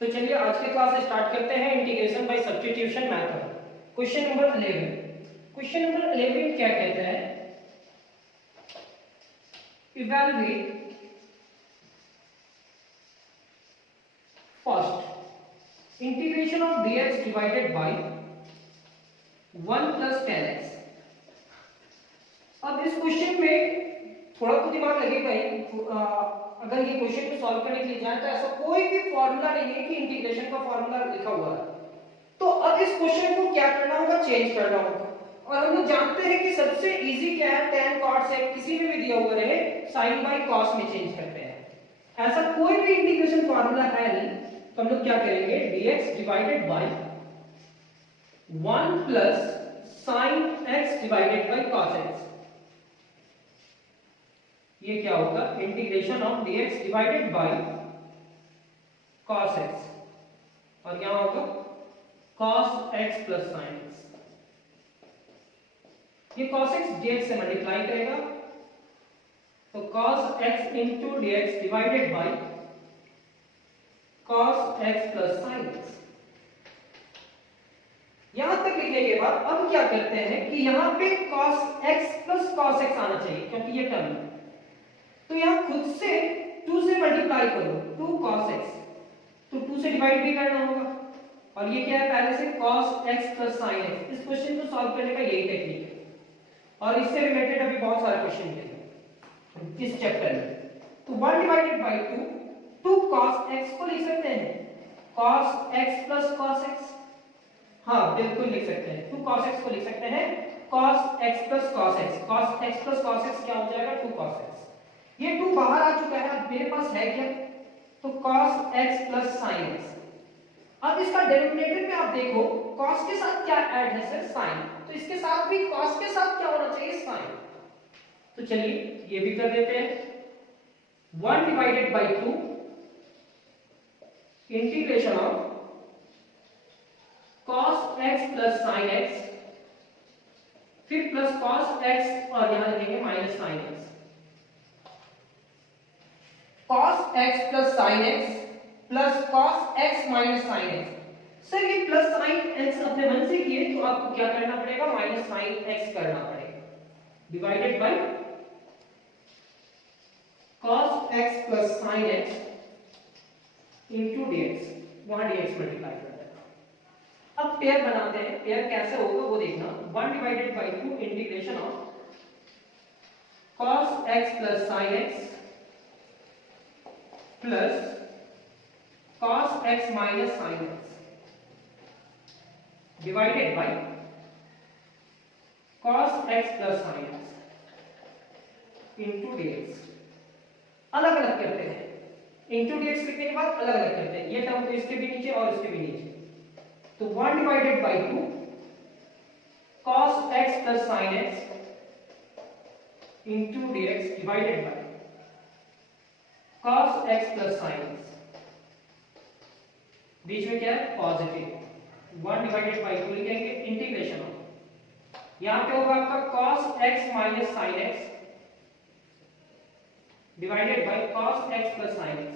तो चलिए आज की क्लास स्टार्ट करते हैं integration by substitution method. Question number 11। Question number 11 क्या कहता है, evaluate first integration of dx divided by 1 plus 10x। अब इस क्वेश्चन में थोड़ा तो दिमाग लगेगा ही। अगर ये क्वेश्चन को सॉल्व करने के लिए जाए तो ऐसा कोई भी फॉर्मूला नहीं है कि इंटीग्रेशन का फॉर्मूला लिखा हुआ है। तो अब इस क्वेश्चन को क्या करना होगा, चेंज करना होगा। और हम लोग जानते हैं कि सबसे इजी क्या है, tan cot sec किसी में भी दिया हुआ रहे sin by cos में चेंज करते हैं। ऐसा कोई भी इंटीग्रेशन फॉर्मूला है नहीं, तो हम लोग क्या करेंगे, dx divided by 1 plus sin x divided by cos x। ये क्या होगा, integration of dx divided by cos x, और यहां होगा cos x plus sin x। ये cos x dx से मल्टीप्लाई करेगा, तो cos x into dx divided by cos x plus sin x। यहां तक लिखने के बाद अब क्या करते हैं कि यहां पे cos x plus cos x आना चाहिए, क्योंकि ये टर्म है। तो यहां खुद से 2 से मल्टीप्लाई करो, 2 cos x, तो 2 से डिवाइड भी करना होगा। और ये क्या है, पहले से cos x plus sin x। इस क्वेश्चन को सॉल्व करने का यही टेक्निक है, और इससे रिलेटेड अभी बहुत सारे क्वेश्चन मिलेंगे इस चैप्टर में। तो 1 डिवाइडेड बाय 2 cos x को लिख सकते हैं cos x plus cos x। हाँ बिल्कुल लिख सकते हैं, 2 cos x को लिख सकते हैं cos x plus cos x। cos x plus cos x क्या हो जाएगा, 2 cos x। ये 2 बाहर आ चुका है, अब मेरे पास है क्या, तो cos x plus sin x। अब इसका डिनोमिनेटर में आप देखो cos के साथ क्या ऐड है सर, sin। तो इसके साथ भी cos के साथ क्या होना चाहिए, sin। तो चलिए ये भी कर देते हैं। 1 divided by 2 integration of cos x plus sin x, फिर प्लस cos x और यहां लिखेंगे minus sin x। cos x plus sin x plus cos x minus sin x। Sir ये प्लस sin x अपने मन से किए, तो आपको क्या करना पड़ेगा, माइनस sin x करना पड़ेगा, divided by cos x plus sin x into dx। वहां dx मल्टीप्लाई कर देना। अब पेयर बनाते हैं, पेयर कैसे होगा वो देखना। 1 divided by 2 integration of cos x plus sin x plus cos x minus sin x divided by cos x plus sin x into dx। अलग अलग करते हैं, इंटू dx लिखने के बाद अलग अलग करते हैं। ये टर्म तो इसके भी नीचे और इसके भी नीचे, तो 1 divided by 2 cos x plus sin x into dx divided by cos x plus sin x। बीच में क्या है, पॉजिटिव। 1 डिवाइडेड बाय 2 लिखेंगे, इंटीग्रेशन ऑफ, यहां पे होगा आपका cos x minus sin x divided by cos x plus sin x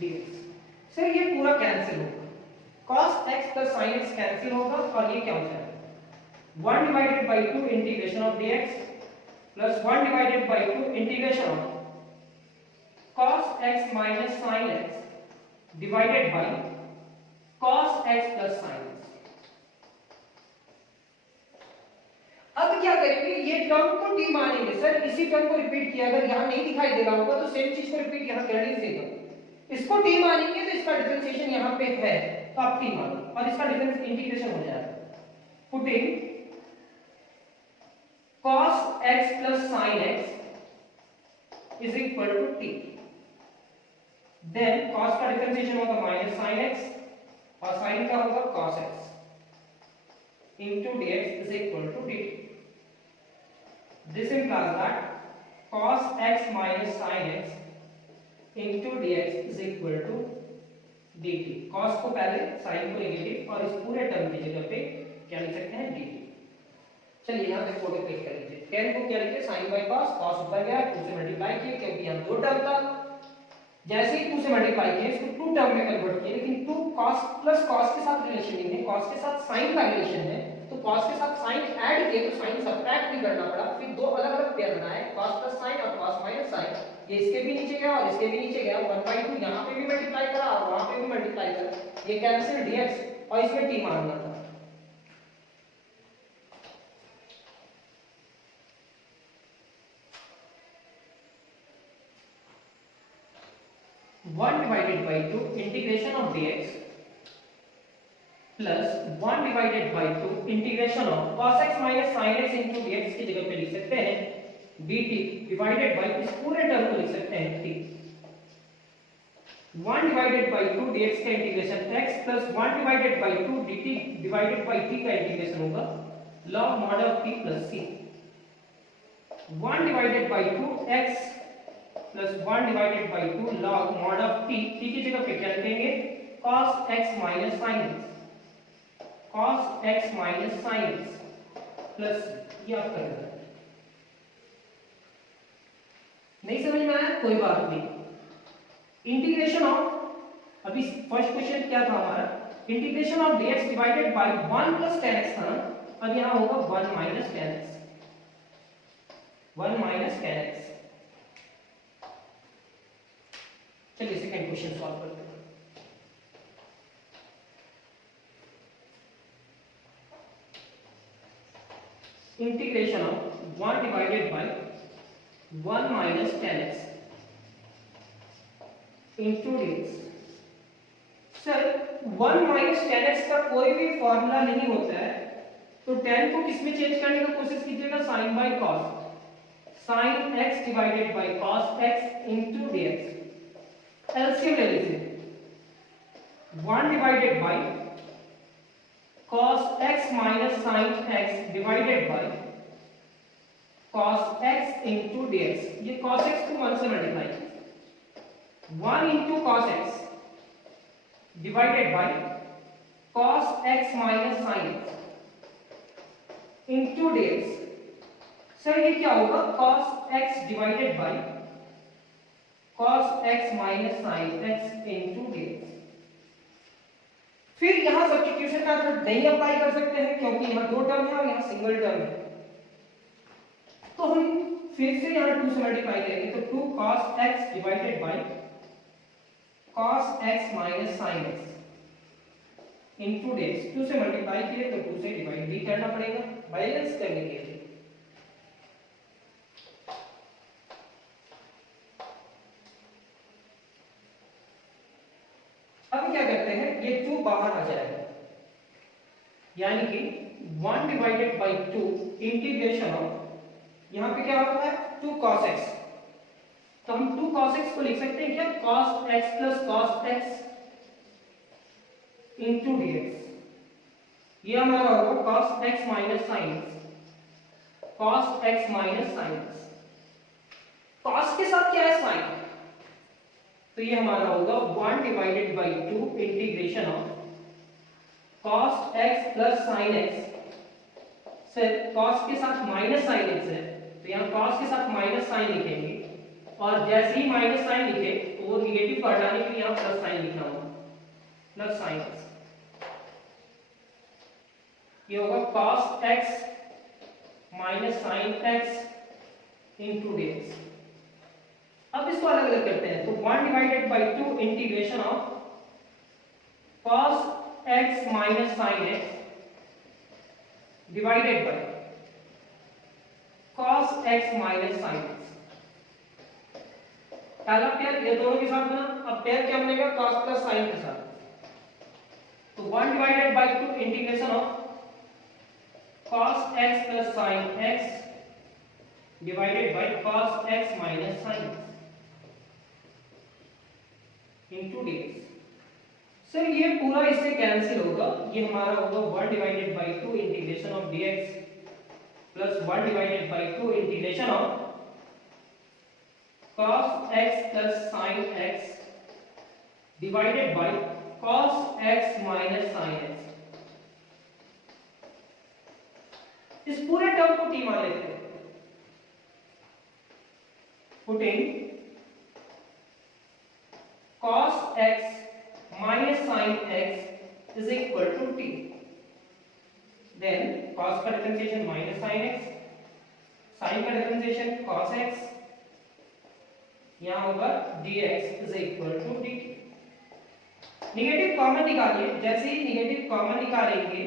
dx। Sir ये पूरा कैंसिल होगा, cos x plus sin x cancel होगा, और ये क्या हो जाएगा, 1 divided by 2 integration of dx plus 1 divided by 2 integration of cos x minus sin x divided by cos x plus sin x। अब क्या करेंगे, ये टर्म को d मानेंगे। सर इसी टर्म को रिपीट किया, अगर यहां नहीं दिखाई दे रहा होगा तो सेम चीज को रिपीट यहां कर नहीं देगा। इसको d मानेंगे तो इसका डिफरेंशिएशन यहां पे है, तो आप t मानो, और इसका डिफरेंस इंटीग्रेशन हो जाएगा। Putting cos x plus sin x is equal to t, then cos का डिफरेंशिएशन होगा माइनस sin x और sin का होगा cos x into dx is equal to dt। This implies that cos x minus sin x into dx is equal to dt। cos को पहले, sin को negative, और इस पूरे टर्म की जगह पे क्या लिख सकते हैं, dt। चलिए यहां पे फोटो क्लिक कर लीजिए। tan को क्या लिखे, sin by cos, cos ऊपर गया, 2 से मल्टीप्लाई किया क्योंकि यहां दो टर्म था, जैसे ही 2 से मल्टीप्लाई किया इसको 2 टर्म में कन्वर्ट किया, लेकिन 2 cos प्लस cos के साथ रिलेशन नहीं है, cos के साथ sin का रिलेशन है, तो cos के साथ sin ऐड किए तो sin सब्ट्रैक्ट भी करना पड़ा, फिर दो अलग अलग पेयर बनाए, cos प्लस sin और cos माइनस sin। ये इसके भी नीचे गया और इसके भी नीचे गया, 1/2 यहाँ पे भी मल्टीप्लाई करा और वहां पे भी मल्टीप्लाई करा, ये कैंसिल dx और इसमें t मारना था। One divided by 2 integration of dx plus 1 divided by 2 integration of cos x minus sin x into dx की जगह पे लिख सकते हैं dt डिवाइडेड बाई इस पूरे टर्म को लिख सकते हैं t। 1 डिवाइडेड बाई 2 dx का integration x plus 1 divided by 2 dt divided by t का इंटीग्रेशन होगा log mod of t plus c। 1 divided by 2 x plus 1 divided by 2 log mod of t, t की जगह पे क्या लिखेंगे cos x minus sin x, cos x minus sin x plus ये आप कर देना। नहीं समझ में आया कोई बात नहीं। इंटीग्रेशन ऑफ, अभी फर्स्ट क्वेश्चन क्या था हमारा, integration of dx divided by 1 plus tan x था ना, अब यहां होगा 1 minus tan x, 1 minus tan x। चलिए सेकंड क्वेश्चन सॉल्व करते हैं। Integration of 1 divided by 1 minus tan x into dx। Sir 1 minus tan x का कोई भी फॉर्मूला नहीं होता है, तो tan को किस में चेंज करने की कोशिश कीजिएगा, sin by cos, sin x divided by cos x into dx। LCM ले लीजिए, 1 divided by cos x minus sin x divided by cos x into dx। ये cos x को 1 से मल्टीप्लाई कीजिए, 1 into cos x divided by cos x minus sin x into dx। Sir ये क्या होगा, cos x divided by cos x minus sin x into dx। फिर यहां substitution का मेथड नहीं अप्लाई कर सकते हैं क्योंकि यहां दो टर्म है और यहां सिंगल टर्म है, तो हम फिर से यहां 2 से मल्टीप्लाई करेंगे, तो 2 cos x divided by cos x minus sin x into dx। 2 से मल्टीप्लाई किए तो 2 से डिवाइड भी करना पड़ेगा बैलेंस करने के लिए। अब क्या करते हैं, ये 2 बाहर आ जाएगा, यानी कि 1 डिवाइडेड बाई 2 इंटीग्रेशन ऑफ, यहां पे क्या होता है 2 cos x, तो हम 2 cos x को लिख सकते हैं क्या, cos x plus cos x into dx। ये हमारा होगा cos x minus sin x, cos x minus sin x। cos के साथ क्या है sin, तो ये हमारा होगा 1 divided by 2 integration of cos x plus sin x। Sir cos के साथ माइनस sin x है, तो यहाँ cos के साथ माइनस sin लिखेंगे, और जैसे ही माइनस sin लिखे तो वो निगेटिव को हटाने के लिए यहाँ प्लस sin लिखना होगा, प्लस sin x। ये होगा cos x minus sin x into dx। अब इसको अलग अलग करते हैं, तो 1 divided by 2 integration of cos x minus sin x divided by cos x minus sin x। पहला पेयर ये दोनों के साथ बना, अब पेयर क्या बनेगा, cos प्लस sin के साथ, तो 1 divided by 2 integration of cos x plus sin x divided by cos x minus sin x into dx। Sir ये पूरा इससे कैंसिल होगा, ये हमारा होगा 1 divided by 2 integration of dx plus 1 divided by 2 integration of cos x plus sin x divided by cos x minus sin x। इस पूरे term को t मान लेते हैं, putting cos x minus sin x is equal to t. Then cos का differentiation minus sin x, sin का differentiation cos x, यहाँ होगा dx is equal to dt. Negative common निकालिए, जैसे ही निगेटिव कॉमन निकालेंगे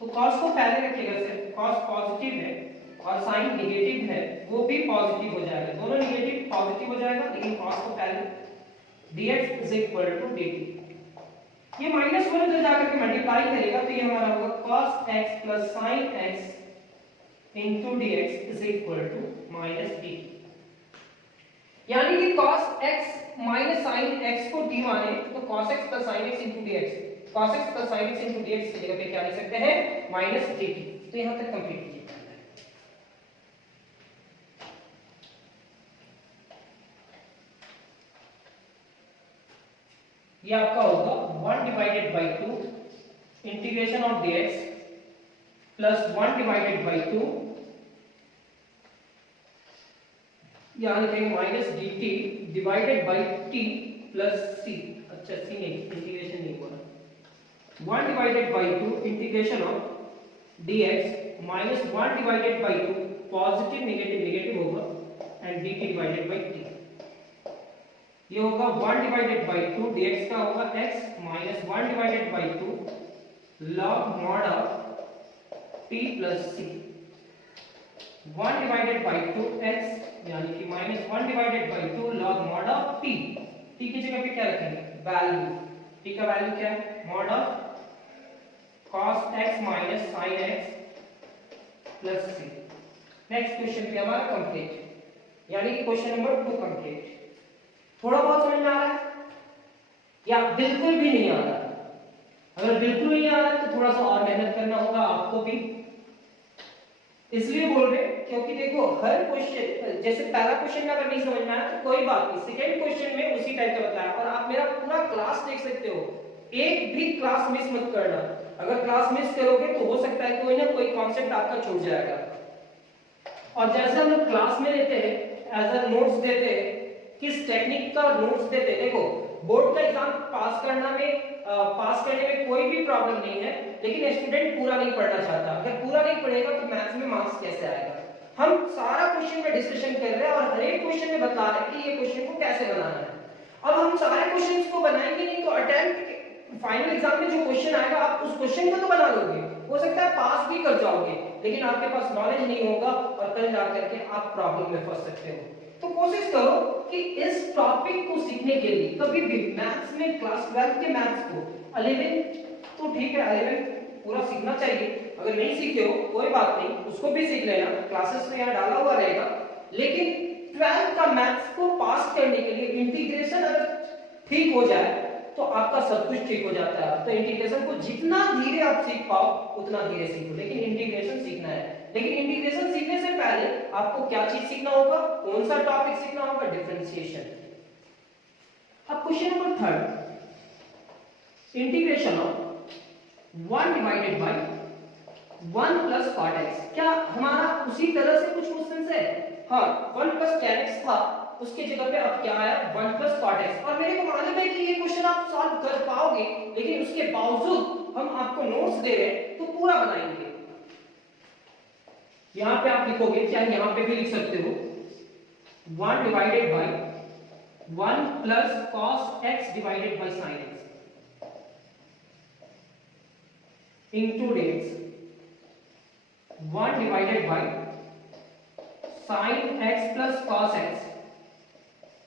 तो cos को पहले रखिएगा, सिर्फ cos पॉजिटिव है और sin निगेटिव है, वो भी पॉजिटिव हो जाएगा, दोनों निगेटिव पॉजिटिव हो जाएगा, लेकिन cos को पहले dx is equal to dt. ये माइनस वन उधर जाकर के मल्टीप्लाई करेगा तो ये हमारा होगा cos x plus sin x into dx is equal to minus dt. यानी कि cos x minus sin x को d माने तो cos x plus sin x into dx, cos x plus sin x into dx की जगह पे क्या लिख सकते हैं, minus dt. तो यहां तक कंप्लीट कीजिए. ये आपका होगा 1 divided by 2 integration of dx plus 1 divided by 2, यहाँ लिखेंगे minus dt divided by t plus c. अच्छा c नहीं, इंटीग्रेशन नहीं बोला. 1 divided by 2 integration of dx minus 1 divided by 2 positive negative negative होगा and dt divided by t. ये होगा 1 divided by 2 dx का होगा x minus 1 divided by 2 log mod of t plus c. 1 divided by 2 x यानी कि minus 1 divided by 2 log mod of t. t की जगह पे क्या रखेंगे, वैल्यू. t का वैल्यू क्या है, mod of cos x minus sin x plus c. Next question पे हमारा कंप्लीट, यानी कि क्वेश्चन नंबर 2 कंप्लीट. थोड़ा बहुत समझ में आ रहा है या बिल्कुल भी नहीं आ रहा है? अगर बिल्कुल नहीं आ रहा है तो थोड़ा सा और मेहनत करना होगा आपको भी. इसलिए बोल रहे क्योंकि देखो हर क्वेश्चन, जैसे पहला क्वेश्चन अगर नहीं समझ में आया तो कोई बात नहीं, सेकंड क्वेश्चन में उसी टाइप का बताया. और आप मेरा पूरा क्लास देख सकते हो, एक भी क्लास मिस मत करना. अगर क्लास मिस करोगे तो हो सकता है कोई ना कोई कॉन्सेप्ट आपका छूट जाएगा. और जैसे हम लोग क्लास में लेते हैं, एज अ नोट्स देते हैं, किस टेक्निक का नोट्स देते हैं. देखो बोर्ड का एग्जाम पास करने में कोई भी प्रॉब्लम नहीं है, लेकिन स्टूडेंट पूरा नहीं पढ़ना चाहता. अगर पूरा नहीं पढ़ेगा तो मैथ्स में मार्क्स कैसे आएगा. हम सारा क्वेश्चन पे डिस्कशन कर रहे हैं और हर एक क्वेश्चन में बता रहे हैं कि ये क्वेश्चन को कैसे बनाना है. अब हम सारे क्वेश्चंस को बनाएंगे नहीं तो अटेम्प्ट फाइनल एग्जाम में जो क्वेश्चन आएगा आप उस क्वेश्चन को तो बना लोगे, हो सकता है पास भी कर जाओगे, लेकिन आपके पास नॉलेज नहीं होगा और कल जाकर के आप प्रॉब्लम में फंस सकते हो. तो कोशिश करो कि इस टॉपिक को सीखने के लिए कभी भी मैथ्स में क्लास 12 के मैथ्स को 11 तो ठीक है 11 पूरा सीखना चाहिए. अगर नहीं सीखे हो कोई बात नहीं, उसको भी सीख लेना, क्लासेस में यहाँ डाला हुआ रहेगा. लेकिन 12 का मैथ्स को पास करने के लिए इंटीग्रेशन अगर ठीक हो जाए तो आपका सब कुछ ठीक हो जाता है. तो इंटीग्रेशन को जितना धीरे आप सीख पाओ उतना धीरे सीखो, लेकिन इंटीग्रेशन सीखना है. लेकिन इंटीग्रेशन सीखने से पहले आपको क्या चीज सीखना होगा, कौन सा टॉपिक सीखना होगा, डिफरेंशिएशन. अब question number 3, integration of 1 divided by 1 plus cot x. क्या हमारा उसी तरह से कुछ क्वेश्चन है? हाँ, 1 प्लस tan x था, उसकी जगह पे अब क्या आया 1 प्लस cot x. और मेरे को मालूम है कि ये क्वेश्चन आप सॉल्व कर पाओगे, लेकिन उसके बावजूद हम आपको नोट्स दे रहे हैं तो पूरा बनाएंगे. यहां पे आप लिखोगे, चाहे यहां पे भी लिख सकते हो, 1 divided by 1 plus cos x divided by sin x into dx. 1 divided by sin x plus cos x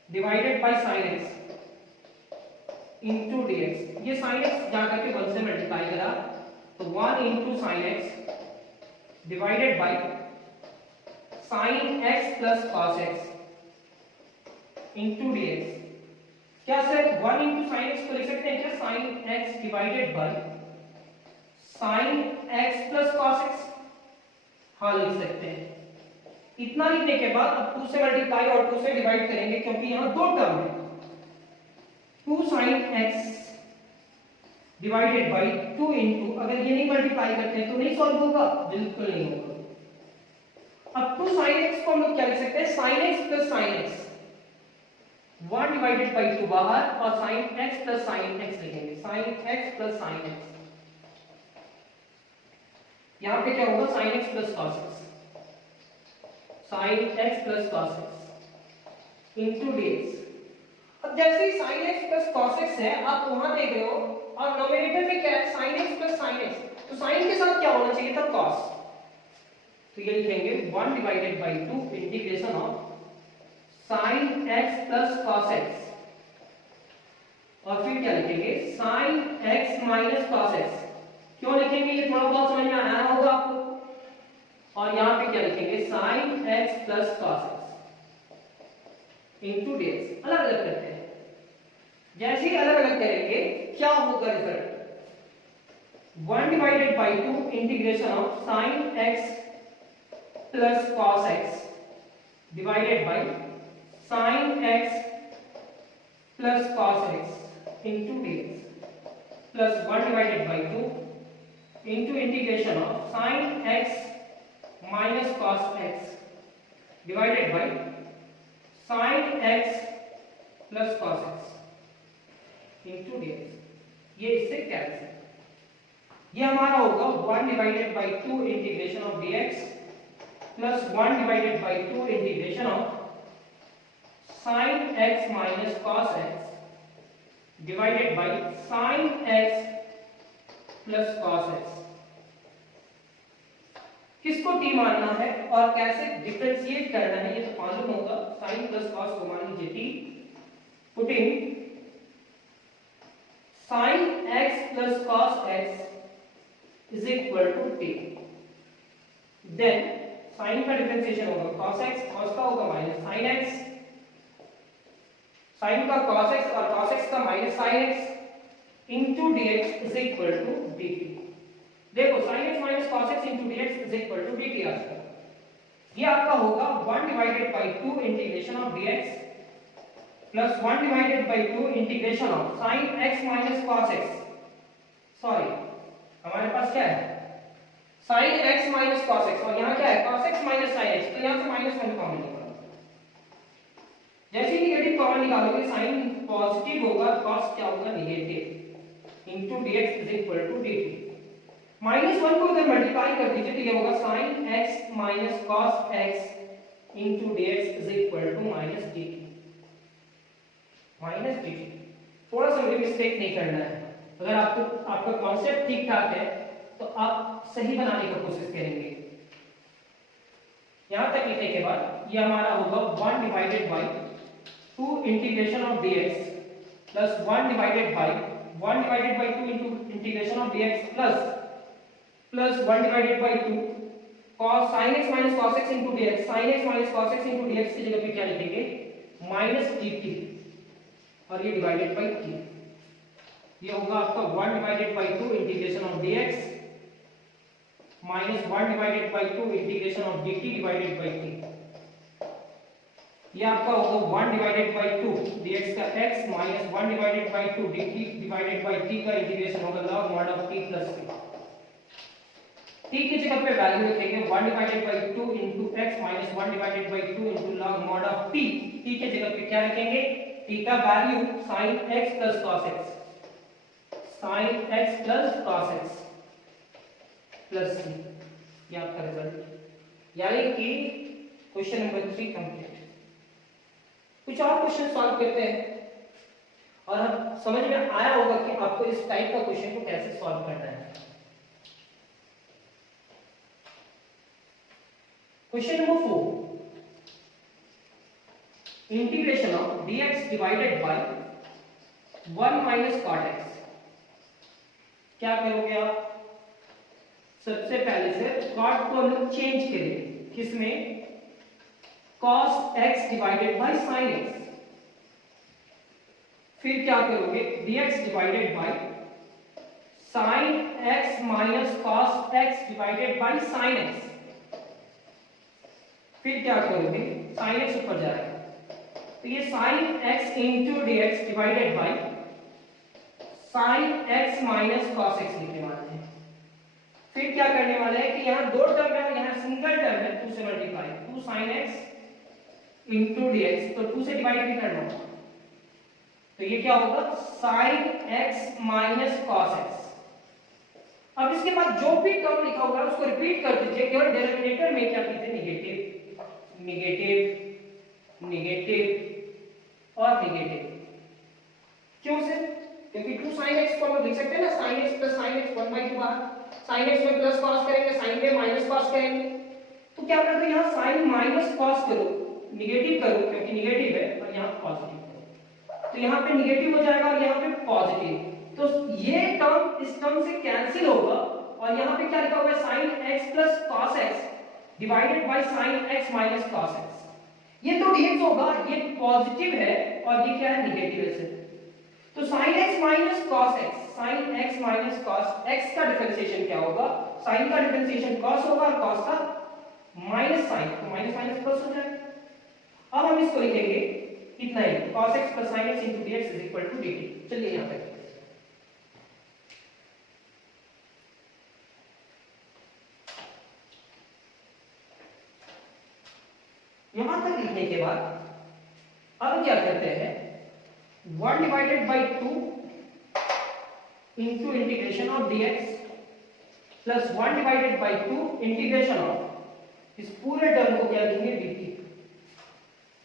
divided by sin x into dx. ये sin x जाकर के 1 से मल्टीप्लाई करा तो 1 into sin x divided by sin x plus cos x into dx. क्या sir 1 into sin x को लिख सकते हैं क्या, sin x divided by sin x plus cos x? हाँ लिख सकते हैं. इतना लिखने के बाद अब 2 से मल्टीप्लाई और 2 से डिवाइड करेंगे, क्योंकि यहां दो टर्म है. 2 sin x divided by 2 into, अगर ये नहीं मल्टीप्लाई करते हैं तो नहीं सॉल्व होगा, बिल्कुल नहीं होगा. अब 2 sin x को हम लोग क्या लिख सकते हैं, sin x plus sin x 1 divided by 2 बाहर और sine x plus sine x लिखेंगे, sine x plus sine x. यहां पे क्या होगा, sine x plus cos x, sine x plus cos x into dx. अब जैसे ही sine x plus cos x है, आप वहां देख रहे हो और नोमिनेटर में क्या है, sign x plus sine x, तो साइन के साथ क्या होना चाहिए था, कॉस। तो ये लिखेंगे 1 divided by 2 integration of sine x plus cos x, और फिर क्या लिखेंगे, sine x minus cos x. क्यों लिखेंगे, ये थोड़ा बहुत समझ में आया होगा आपको। और यहां पे क्या लिखेंगे, sine x plus cos x into dx. अलग अलग करते हैं, जैसे ही अलग अलग करेंगे क्या होगा result, 1 divided by 2 integration of sine x plus cos x divided by sine x plus cos x into dx plus 1 divided by 2 into integration of sine x minus cos x divided by sine x plus cos x into dx. ये इससे कैंसिल, ये हमारा होगा 1 divided by 2 integration of dx plus 1 divided by 2 integration of sine x minus cos x divided by sine x plus cos x. किसको t मानना है और कैसे डिफरेंशिएट करना है ये तो मालूम होगा। साइन प्लस कॉस को मान लीजिए t, putting sine x plus cos x is equal to t, then sine का डिफरेंशिएशन होगा cos x, cos का होगा माइनस sin x, sin का cos x और cos x का minus sin x into dx is equal to dt। देखो sin x minus cos x into dx is equal to dt आ जाएगा। ये आपका होगा 1 divided by 2 integration of dx plus 1 divided by 2 integration of sin x minus cos x। Sorry, हमारे पास क्या है, sin x minus cos x, और यहाँ क्या है cos x minus sin x, तो यहाँ से माइनस 1 कॉमन निकालो। जैसे ही नेगेटिव कॉमन निकालोगे sin पॉजिटिव होगा, cos क्या होगा, negative into dx is equal to dt। Minus 1 को इधर मल्टीप्लाई कर दीजिए तो ये होगा sin x minus cos x into dx is equal to minus dt, minus dt। थोड़ा सा मुझे मिस्टेक नहीं करना है, अगर आपको आपका कॉन्सेप्ट ठीक ठाक है तो आप सही बनाने की कोशिश करेंगे। यहां तक लिखने के बाद ये हमारा होगा 1 divided by 2 integration of dx plus 1 divided by 2 into integration of dx plus 1 divided by 2 cos sin x minus cos x into dx, sin x minus cos x into dx की जगह पे क्या लिखेंगे, माइनस dt, और ये divided by t। ये होगा आपका 1 divided by 2 integration of dx minus 1 divided by 2 integration of dt divided by t। ये आपका होगा 1 डिवाइडेड बाई 2 dx का x minus 1 divided by 2 dt divided by t का इंटीग्रेशन होगा log mod of t plus c। t की जगह पे value रखेंगे 1 divided by 2 into x minus 1 divided by 2 into log mod of t। t के जगह पे क्या रखेंगे, t का value sin x plus cos x, sin x plus cos x plus c। ये आपका रिजल्ट, यानी कि क्वेश्चन नंबर 3 कंप्लीट। कुछ और क्वेश्चन सॉल्व करते हैं और हम समझ में आया होगा कि आपको इस टाइप का क्वेश्चन को कैसे सॉल्व करना है। Question number 4, integration of dx divided by 1 minus cot x। क्या करोगे आप, सबसे पहले से cot को हम लोग चेंज करेंगे, किसमें, cos x divided by sin x। फिर क्या करोगे, dx divided by sin x minus cos x divided by sin x। फिर क्या करोगे, sin x ऊपर जाएगा तो ये sin x into dx divided by sin x minus cos x लिखने वाले हैं। फिर क्या करने वाले हैं कि यहाँ दो टर्म है, यहाँ सिंगल टर्म है, 2 से multiply, 2 sin x into dx, तो 2 से डिवाइड भी करना होगा तो ये क्या होगा sin x minus cos x। अब इसके बाद जो भी टर्म लिखा होगा उसको रिपीट कर दीजिए, केवल डिनोमिनेटर में क्या कीजिए नेगेटिव नेगेटिव नेगेटिव और नेगेटिव। क्यों सर? क्योंकि 2 sin x को हम लिख सकते हैं ना sin x plus sin x 1/2 बाहर, sin x में प्लस cos करेंगे, sin में माइनस cos करेंगे। तो क्या करते हैं यहाँ sin माइनस cos करो, नेगेटिव करो क्योंकि नेगेटिव है, और यहाँ पॉजिटिव करो तो यहाँ पे नेगेटिव हो जाएगा और यहाँ पे पॉजिटिव। तो ये टर्म इस टर्म से कैंसिल होगा और यहाँ पे क्या लिखा हुआ है sin x plus cos x divided by sin x minus cos x। ये तो dx होगा, ये पॉजिटिव है और ये क्या है नेगेटिव है सर। तो sin x minus cos x, sin x minus cos x का डिफरेंशिएशन क्या होगा? sin का डिफरेंशिएशन cos होगा और cos का माइनस sin, तो माइनस माइनस प्लस हो जाएगा। अब हम इसको लिखेंगे इतना ही cos x plus sin x into dx is equal to dt। चलिए यहाँ तक यहां तक लिखने के बाद अब क्या करते हैं 1 divided by 2 into integration of dx plus 1 divided by 2 integration of इस पूरे टर्म को क्या लिखेंगे dt,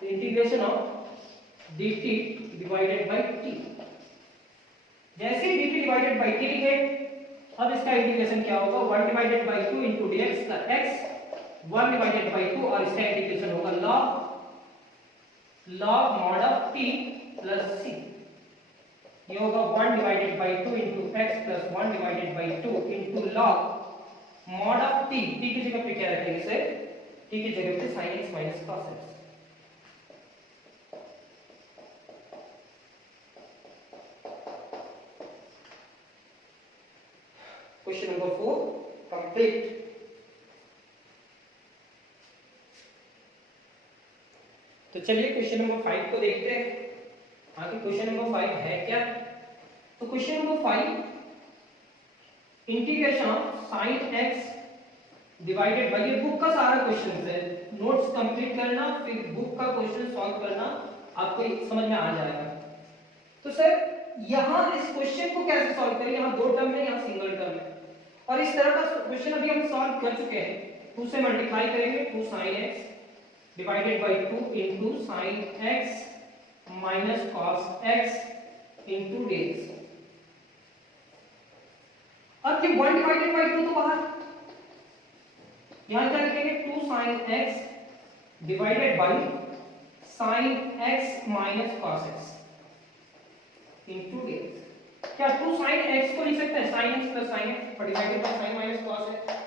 तो integration of dt divided by t। जैसे ही dt divided by t लिखे अब इसका इंटीग्रेशन क्या होगा 1 divided by 2 into dx का x 1 divided by 2 और इसका इंटीग्रेशन होगा log mod of t plus c। ये होगा 1 divided by 2 into x plus 1 divided by 2 into log mod of t। t की जगह पे क्या रखेंगे सर? t की जगह पे sin x minus cos x। Question number 4 complete. तो चलिए क्वेश्चन नंबर 5 को देखते हैं। आगे क्वेश्चन नंबर 5 है क्या? तो question number 5 integration of sin x divided by, ये बुक का सारा क्वेश्चन है, नोट्स कंप्लीट करना फिर बुक का क्वेश्चन सॉल्व करना आपको समझ में आ जाएगा। तो सर यहाँ इस क्वेश्चन को कैसे सॉल्व करें? यहाँ दो टर्म है, यहाँ सिंगल टर्म है और इस तरह का क्वेश्चन अभी हम सॉल्व कर चुके हैं। 2 से मल्टीप्लाई करेंगे 2 sin x divided by 2 into sin x minus cos x into dx। अब ये 1 divided by 2 तो बाहर, यहां क्या लिखेंगे 2 sin x divided by sin x minus cos x into dx। क्या 2 sin x को लिख सकते हैं sin x plus sin x divided by sin minus cos x,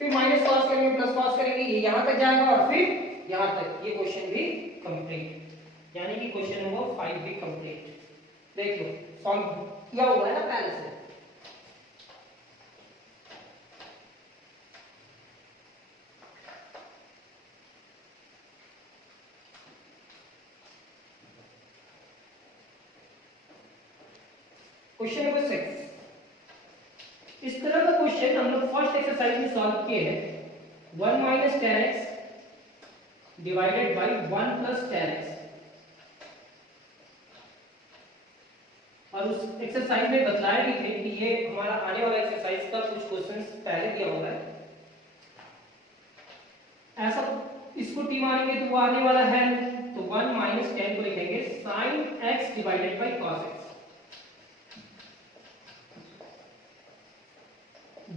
फिर माइनस cos करेंगे प्लस cos करेंगे, ये यहां तक जाएगा और फिर यहां तक। ये क्वेश्चन भी कंप्लीट, यानी कि क्वेश्चन नंबर 5 भी कंप्लीट। देख लो सॉल्व किया हुआ है ना पहले से। क्वेश्चन नंबर 6, इस तरह का क्वेश्चन हम लोग फर्स्ट एक्सरसाइज में सॉल्व किए हैं। 1 minus tan x divided by 1 plus tan x, और उस एक्सरसाइज में बतलाया भी थे कि ये हमारा आने वाला एक्सरसाइज का कुछ क्वेश्चंस पहले दिया हुआ है। ऐसा इसको t मानेंगे तो वो आने वाला है, तो 1 minus tan को लिखेंगे sin x divided by cos x।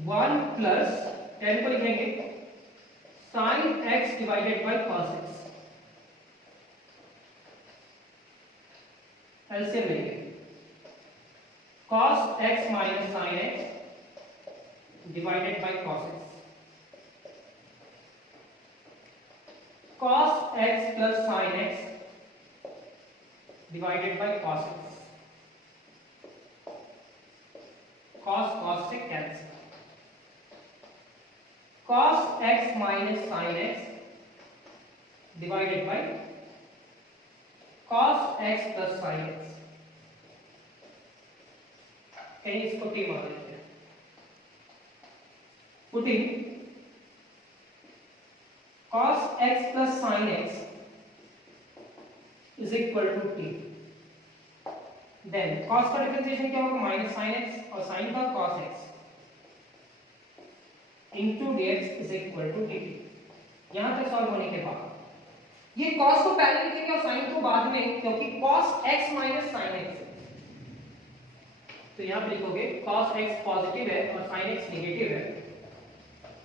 1 plus tan को लिखेंगे sin x divided by cos x। LCM लेंगे cos x minus sin x divided by cos x। cos x plus sin x divided by cos x। cos से cancel. cos x minus sin x divided by cos x plus sin x। कहीं इसको t मान लेते हैं। Putting cos x plus sin x is equal to t। Then cos का differentiation क्या होगा minus sin x और sin का cos x into dx is equal to dt। यहां तक सॉल्व होने के बाद ये cos को पहले लिखेंगे और sin को बाद में, क्योंकि cos x minus sin x। तो यहां पे लिखोगे cos x पॉजिटिव है और sin x नेगेटिव है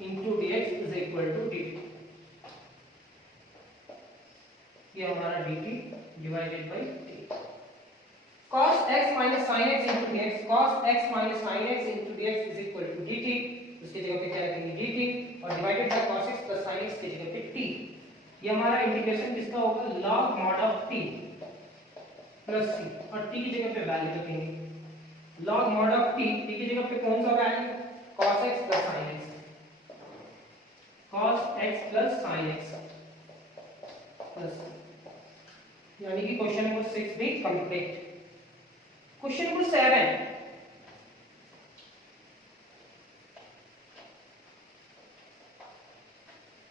into dx is equal to dt। ये हमारा dt divided by t। cos x minus sin x into dx, cos x minus sin x into dx is equal to dt। उसके जगह पे क्या रखेंगे dt और divided by cos x plus sin x के जगह पे t। ये हमारा इंटीग्रेशन किसका होगा log mod of t plus c और t की जगह पे वैल्यू रखेंगे log mod of t की जगह पे कौन सा value cos x plus sin x, cos x plus sin x plus यानी कि क्वेश्चन नंबर 6 भी complete. Question number 7,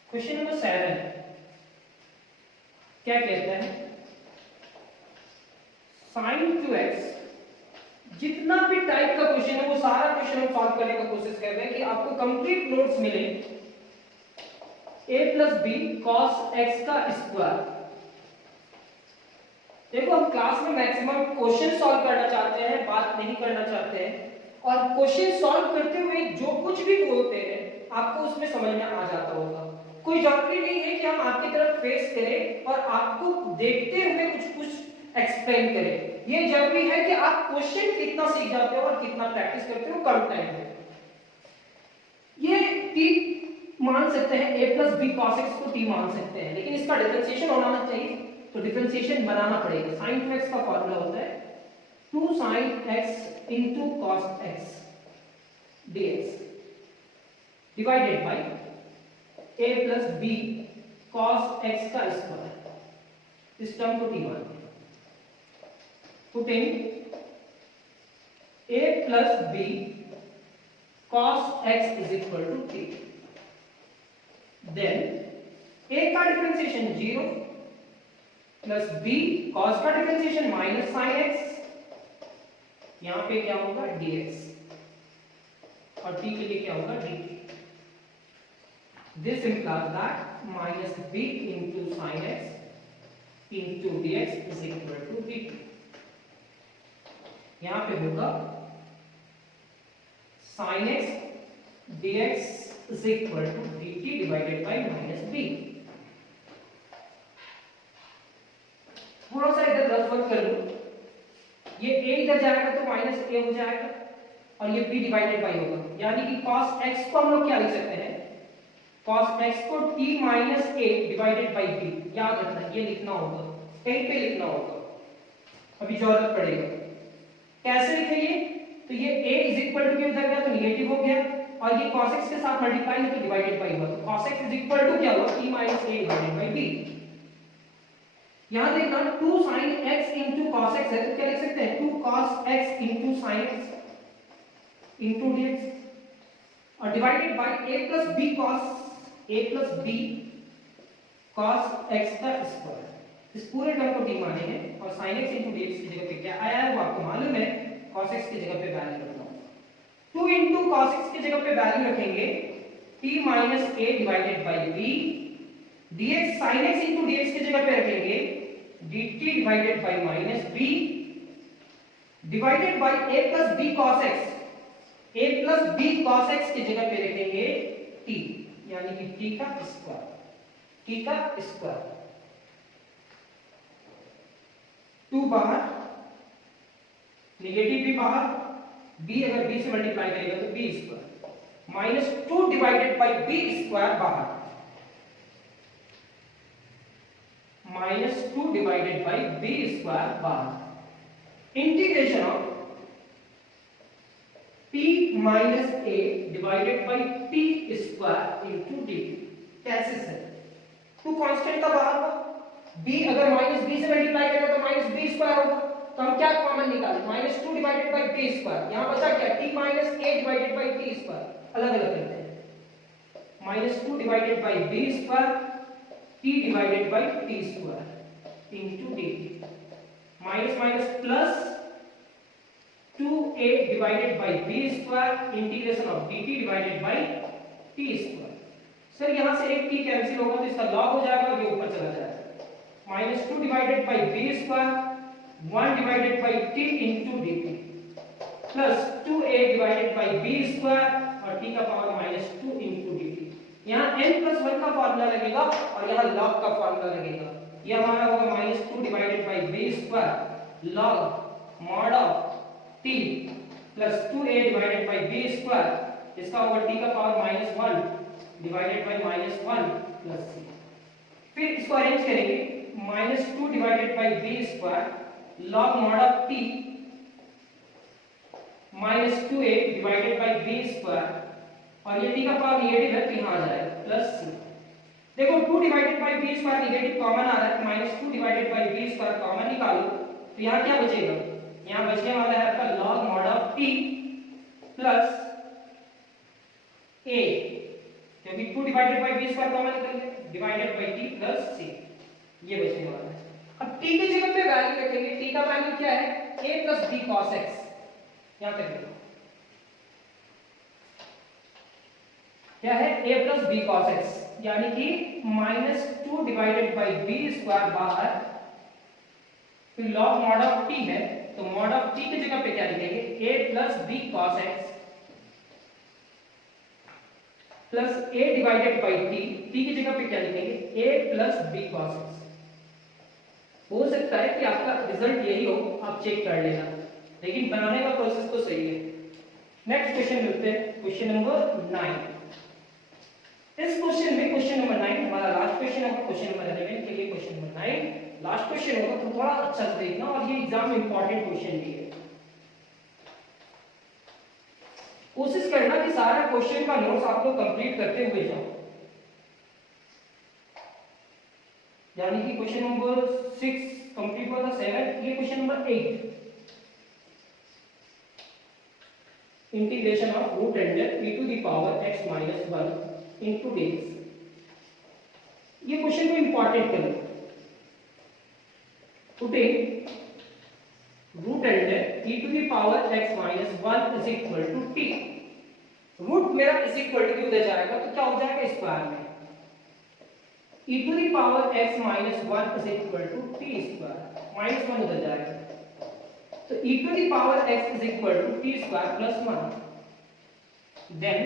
question number 7 क्या कहता है sin 2x। जितना भी टाइप का क्वेश्चन है वो सारा क्वेश्चन हम सॉल्व करने का कोशिश कर रहे हैं कि आपको कंप्लीट नोट्स मिले a plus b cos x का स्क्वायर। देखो हम क्लास में मैक्सिमम क्वेश्चन सॉल्व करना चाहते हैं, बात नहीं करना चाहते हैं, और क्वेश्चन सॉल्व करते हुए जो कुछ भी बोलते हैं आपको उसमें समझ में आ जाता होगा। कोई जरूरी नहीं है कि हम आपकी तरफ फेस करें और आपको देखते हुए कुछ कुछ एक्सप्लेन करें। ये जरूरी है कि आप क्वेश्चन कितना सीख जाते हो और कितना प्रैक्टिस करते हो कम टाइम में। ये t मान सकते हैं a plus b cos x को t मान सकते हैं, लेकिन इसका डिफरेंशिएशन होना चाहिए, तो डिफरेंशिएशन बनाना पड़ेगा। sin 2x का फॉर्मूला होता है 2 sin x into cos x dx divided by a plus b cos x का स्क्वायर। इस टर्म को t मानते हैं। Putting a plus b cos x is equal to t, then a का differentiation 0 plus b cos का differentiation minus sin x, यहां पे क्या होगा dx और t के लिए क्या होगा dt। This implies that minus b into sin x into dx is equal to dt। यहां पे होगा sin x dx is equal to dt divided by minus b। थोड़ा सा इधर रफ वर्क कर लो, ये a इधर जाएगा तो माइनस a हो जाएगा और ये b डिवाइडेड बाई होगा, यानी कि cos x को हम लोग क्या लिख सकते हैं cos x को t minus a divided by b। याद रखना ये लिखना होगा, कहीं पे लिखना होगा, अभी जरूरत पड़ेगा। कैसे लिखेंगे, तो ये a इज इक्वल टू के उधर गया तो निगेटिव हो गया और ये cos x के साथ मल्टीप्लाई है तो डिवाइडेड बाई हुआ, तो cos x is equal to क्या हुआ t minus a divided by b। यहां देखना 2 sin x into cos x है तो क्या लिख सकते हैं 2 cos x into sin x into dx और divided by a plus b cos x का स्क्वायर। इस पूरे टर्म को t माने हैं और sin x into dx की जगह पे क्या आया है वो आपको मालूम है, cos x की जगह पे वैल्यू रखना होगा। 2 into cos x की जगह पे वैल्यू रखेंगे t minus a divided by b, dx sin x into dx की जगह पे रखेंगे dt divided bye minus b divided by a plus b cos x, a plus b cos x की जगह पे रखेंगे t, यानी कि t का स्क्वायर, t का स्क्वायर। 2 बाहर, नेगेटिव भी बाहर, b अगर b से मल्टीप्लाई करेगा तो b square minus 2 divided by b square बाहर, minus 2 divided by b square बाहर। Integration of t minus a divided by t square into dt। कैसे सर, टू कांस्टेंट का बाहर होगा, b अगर माइनस b से मल्टीप्लाई करेगा तो माइनस b स्क्वायर होगा, तो हम क्या कॉमन निकालें minus 2 divided by b square. यहां बचा क्या t minus a divided by t square, अलग अलग करते हैं। Minus 2 divided by b square t divided by t square into dt, minus minus plus 2a divided by B square integration of dt divided by t square. Sir यहां से एक t cancel होगा तो इसका log हो जाएगा, ये ऊपर चला जाएगा। Minus 2 divided by B square 1 divided by t into dt plus 2a divided by B square और t का पावर माइनस 2 इंटू dt। यहाँ n प्लस 1 का फॉर्मूला लगेगा और यहाँ log का फॉर्मूला लगेगा। यह हमारा होगा minus 2 divided by B square log mod of t plus 2a divided by B square, इसका होगा t का power minus 1 divided by minus 1 plus c। फिर इसको अरेंज करेंगे, minus 2 divided by B square log mod of t minus 2a divided by B square और ये t का power negative है तो यहाँ आ जाएगा प्लस c। देखो 2 divided by B square negative common आ रहा है, minus 2 divided by B square common निकालो तो यहाँ क्या बचेगा, यहाँ बचने वाला है आपका log mod of t plus a, क्योंकि 2 divided by B square common निकल गया, divided by t plus c, ये बचने वाला है। अब t की जगह पे वैल्यू रखेंगे, t का वैल्यू क्या है a plus b cos x, यहाँ तक देखो क्या है a plus b cos x, यानी कि minus 2 divided by B square बाहर, फिर log मॉड ऑफ t है तो मॉड ऑफ t की जगह पे क्या लिखेंगे a plus b cos x plus a divided by t की जगह पे क्या लिखेंगे a plus b cos x। हो सकता है कि आपका रिजल्ट यही हो, आप चेक कर लेना, लेकिन बनाने का प्रोसेस तो सही है। नेक्स्ट क्वेश्चन मिलते हैं, क्वेश्चन नंबर 9। इस क्वेश्चन में क्वेश्चन नंबर 9 हमारा लास्ट क्वेश्चन होगा, क्वेश्चन नंबर 11 के लिए क्वेश्चन नंबर 9 लास्ट क्वेश्चन होगा, तो थोड़ा अच्छा से देखना और ये एग्जाम में इंपॉर्टेंट क्वेश्चन भी है। कोशिश करना कि सारा क्वेश्चन का नोट्स आप लोग कंप्लीट करते हुए जाओ, यानी कि क्वेश्चन नंबर 6 कंप्लीट हुआ था, 7, ये question number 8 integration of root under e to the power x minus 1 into dx। ये क्वेश्चन को इंपॉर्टेंट करो। Today root under e to the power x minus 1 is equal to t। Root मेरा is equal to उधर जाएगा तो क्या हो जाएगा स्क्वायर में, e to the power x minus 1 is equal to t square, minus 1 उधर जाएगा तो e to the power x is equal to t square plus 1। then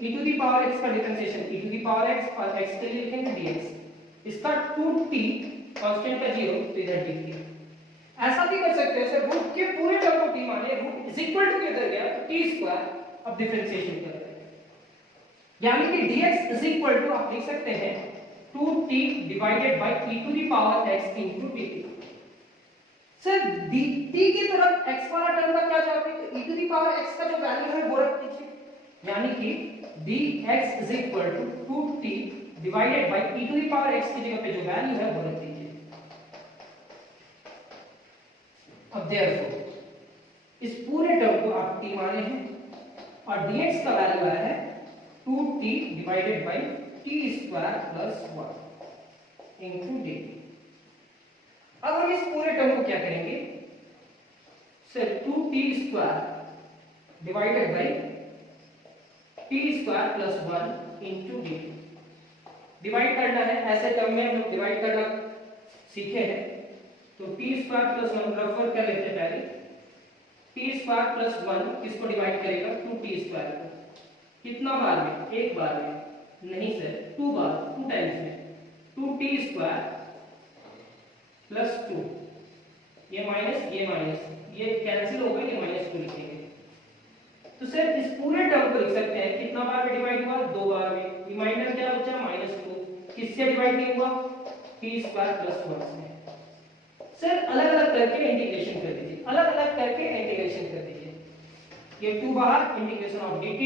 e to the power x का differentiation e to the power x और x के लिए लिखेंगे dx, इसका 2t constant का 0 तो इधर dt। ऐसा भी कर सकते हैं सर, रूट के पूरे टर्म को t माने, रूट इज इक्वल टू इधर गया तो t स्क्वायर, अब डिफरेंशिएशन कर रहे हैं, यानी कि dx इज इक्वल टू आप लिख सकते हैं 2t divided by e to the power x into dt। Sir dt की तरफ x वाला टर्म का क्या चाहते हैं, तो e to the power x का जो वैल्यू है वो रख दीजिए, यानी कि dx is equal to 2t divided by e to the power x की जगह पे जो वैल्यू है वो रख दीजिए। अब देयरफॉर इस पूरे टर्म को आप t माने हैं और dx का वैल्यू आया है 2t divided by t square plus 1 into dt। अब हम इस पूरे टर्म को क्या करेंगे sir, 2t square divided by t square plus 1 into dt। Divide करना है, ऐसे टर्म में हम लोग डिवाइड करना सीखे हैं, तो t स्क्वायर प्लस 1 रेफर कर लेते हैं पहले। t स्क्वायर प्लस 1 किसको डिवाइड करेगा, 2t स्क्वायर को, कितना बार में, एक बार में नहीं सर, 2 बार, 2 टाइम्स में, 2t स्क्वायर प्लस 2, ये माइनस ये कैंसिल होगा, ये -2 लिखेंगे। तो सर इस पूरे टर्म को लिख सकते हैं कितना बार में डिवाइड हुआ, 2 बार में, रिमाइंडर क्या बचा -2, किससे डिवाइड नहीं हुआ, t स्क्वायर प्लस 1 से। सर अलग अलग करके इंटीग्रेशन कर दीजिए, अलग अलग करके इंटीग्रेशन कर दीजिए, ये 2 बार इंटीग्रेशन ऑफ dt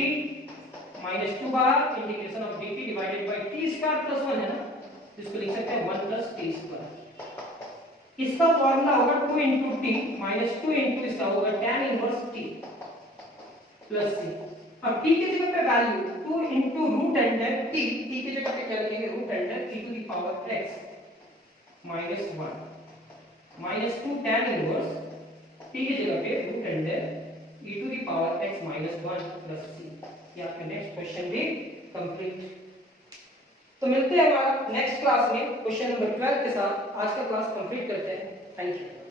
-2 बार integration of dt divided by t square plus 1 है ना, इसको लिख सकते हैं 1 प्लस t स्क्वायर। इसका फॉर्मूला होगा 2 इंटू टी माइनस 2 इंटू इसका होगा tan inverse t plus c। अब t की जगह पे value 2 into root under t की जगह पे क्या लिखेंगे, root under e to the power x minus 1 minus 2 tan inverse t की जगह पे रूट डिपेंडेंट है e to the power x minus 1 plus c। ये आपका नेक्स्ट क्वेश्चन भी कंप्लीट। तो मिलते हैं हमारा नेक्स्ट क्लास में क्वेश्चन नंबर 12 के साथ। आज का क्लास कंप्लीट करते हैं। Thank you.